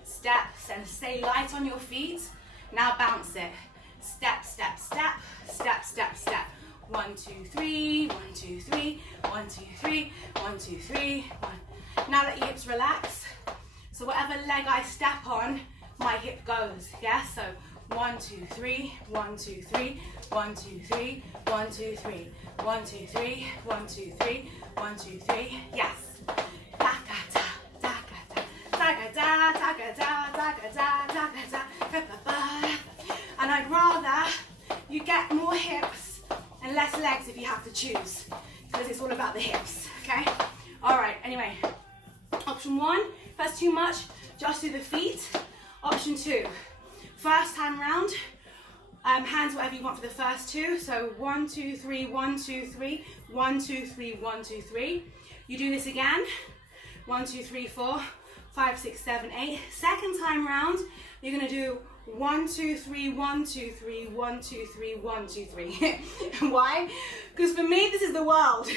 step, and stay light on your feet. Now bounce it. Step, step, step, step, step, step. 1, 2, 3, 1, 2, 3, 1, 2, 3, 1, 2, 3, 1. Now let your hips relax. So whatever leg I step on, my hip goes, yeah? So 1, 2, 3, 1, 2, 3, 1, 2, 3, 1, 2, 3, 1, 2, 3, 1, 2, 3, 1, 2, 3, yes. And I'd rather you get more hips and less legs if you have to choose, because it's all about the hips, okay? All right, anyway, option 1, if that's too much, just do the feet. Option 2, first time round, hands whatever you want for the first 2. So 1, 2, 3, 1, 2, 3, 1, 2, 3, 1, 2, 3. You do this again. 1, 2, 3, 4, 5, 6, 7, 8. Second time round, you're gonna do 1, 2, 3, 1, 2, 3, 1, 2, 3, 1, 2, 3. Why? Because for me, this is the world,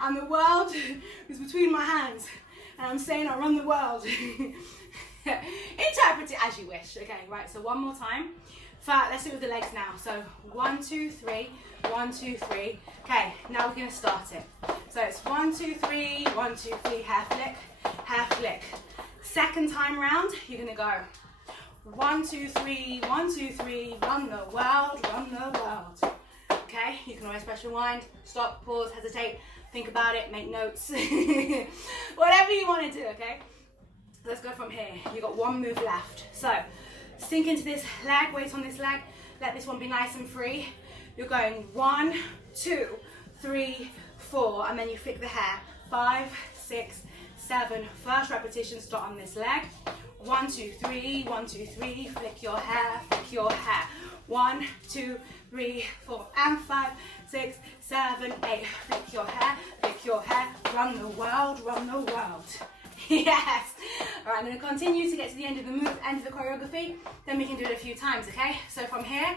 and the world is between my hands, and I'm saying I run the world. Interpret it as you wish. Okay, right, so one more time. Let's do it with the legs now. So 1, 2, 3, 1, 2, 3. Okay, now we're gonna start it. So it's 1, 2, 3, 1, 2, 3, hair flick, hair flick. Second time round, you're gonna go 1, 2, 3, 1, 2, 3, run the world, run the world. Okay, you can always press rewind, stop, pause, hesitate, think about it, make notes. Whatever you want to do, okay? Let's go from here. You've got one move left. So sink into this leg, weight on this leg, let this one be nice and free. You're going 1, 2, 3, 4, and then you flick the hair. 5, 6, 7. First repetition, start on this leg. 1, 2, 3, 1, 2, 3, flick your hair, flick your hair. 1, 2, 3, 4, and 5, 6, 7, 8. Flick your hair, run the world, run the world. Yes. All right, I'm going to continue to get to the end of the move, end of the choreography. Then we can do it a few times, okay? So from here,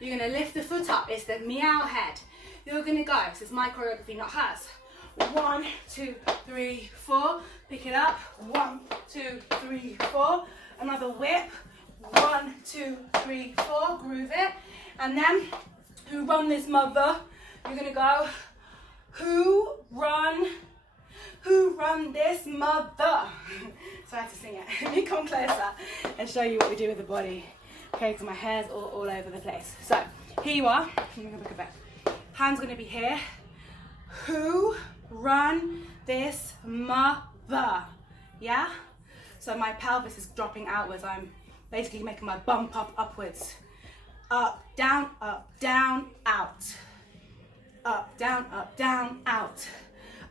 you're going to lift the foot up. It's the meow head. You're going to go. So it's my choreography, not hers. 1, 2, 3, 4. Pick it up. 1, 2, 3, 4. Another whip. 1, 2, 3, 4. Groove it. And then, who run this mother? You're going to go, who run this mother? So I have to sing it. Let me come closer and show you what we do with the body. Okay, because my hair's all over the place. So here you are. Let me go back a bit. Hands going to be here. Who run this mother? Yeah? So my pelvis is dropping outwards. I'm basically making my bump up upwards. Up, down, out. Up, down, out.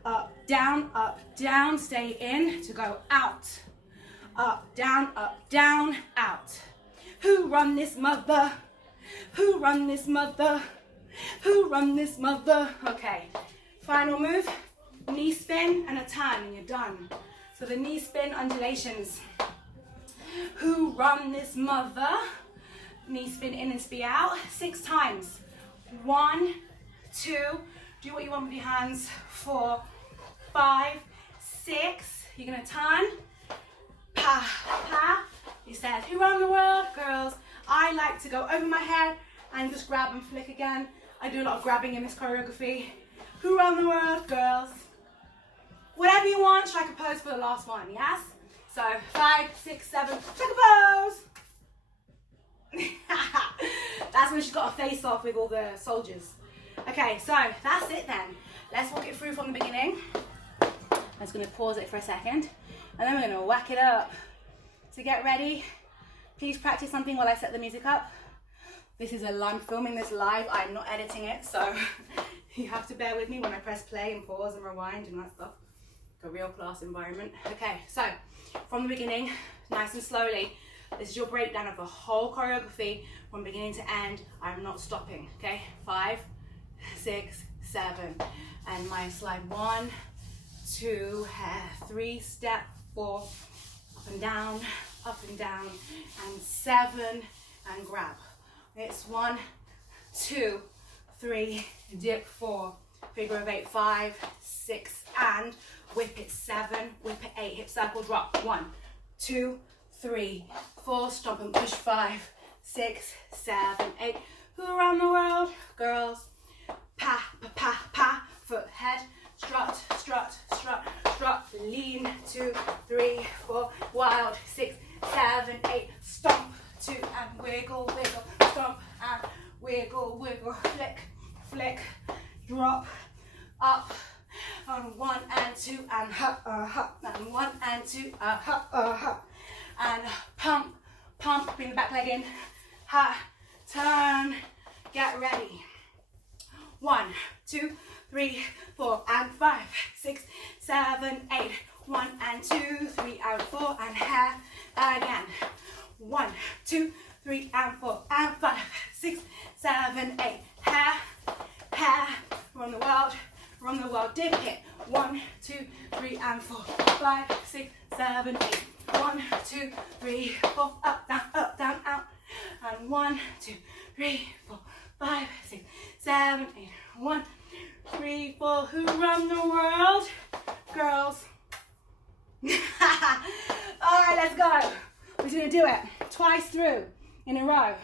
Up, down, stay in to go out. Up, down, out. Who run this mother? Who run this mother? Who run this mother? Okay, final move, knee spin and a turn and you're done. So the knee spin undulations. Who run this mother? Knee spin in and spin out 6 times. 1, 2, do what you want with your hands. 4, 5, 6. You're gonna turn. Pa, pa. He says, who run the world? Girls. I like to go over my head and just grab and flick again. I do a lot of grabbing in this choreography. Who run the world? Girls. Whatever you want, strike a pose for the last one, yes? So 5, 6, 7, strike a pose. That's when she's got a face off with all the soldiers. Okay, so that's it then. Let's walk it through from the beginning. I'm just gonna pause it for a second, and then we're gonna whack it up. So get ready. Please practice something while I set the music up. This is I'm filming this live, I'm not editing it, so you have to bear with me when I press play and pause and rewind and that stuff. A real class environment. Okay, so from the beginning, nice and slowly, this is your breakdown of the whole choreography from beginning to end. I'm not stopping, okay? 5, 6, 7, and my slide 1, 2, 3, step, 4, up and down, and 7, and grab. It's 1, 2, 3, dip, 4, figure of 8, 5, 6, and whip it, 7, whip it, 8, hip circle, drop, 1, 2, 3, 4, stomp and push, 5, 6, 7, 8, who around the world? Girls, pa, pa, pa, pa, foot, head, strut, strut, strut, strut, lean, 2, 3, 4, wild, 6, 7, 8, stomp, 2, and wiggle, wiggle, stomp, and wiggle, wiggle, flick, flick, drop, up, on 1 and 2, and hop, and 1 and 2, hop, and pump, pump, bring the back leg in, ha, turn, get ready. 1, 2, 3, 4, and 5, 6, 7, 8, 1 and 2, 3 and 4, and hair again. 1, 2, 3 and 4, and 5, 6, 7, 8, hair, hair, run the world, dip it. 1, 2, 3 and 4, 5, 6, 7, 8, 1, 2, 3, 4, up, down, out, and 1, 2, 3, 4, 5, 6, 7, 8, 1, 3, 4, who run the world? Girls. Alright, let's go. We're gonna do it twice through in a row.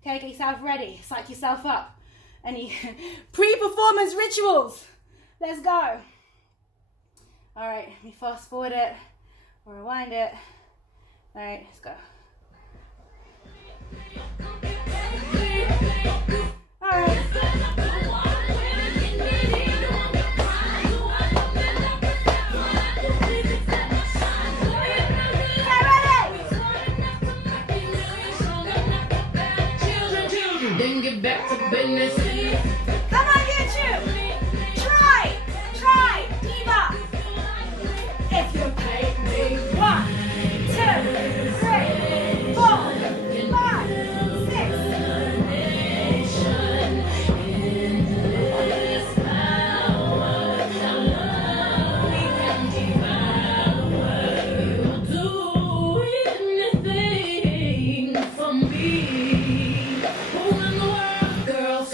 Okay, get yourself ready, psych yourself up. Any pre-performance rituals? Let's go. Alright, let me fast forward it or rewind it. Alright, let's go. Alright. Then get back to business. Come on, YouTube. Try, diva. If you pay me 1, 2, 3, 4, 5, 6. Girls,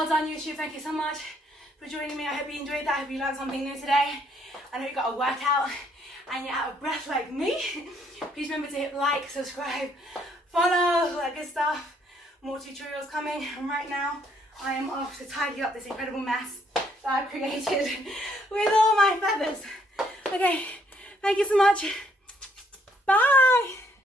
Well done, YouTube. Thank you so much for joining me. I hope you enjoyed that. I hope you learned something new today. I know you got a workout and you're out of breath like me. Please remember to hit like, subscribe, follow, all that good stuff. More tutorials coming. And right now, I am off to tidy up this incredible mess that I've created with all my feathers. Okay, thank you so much. Bye.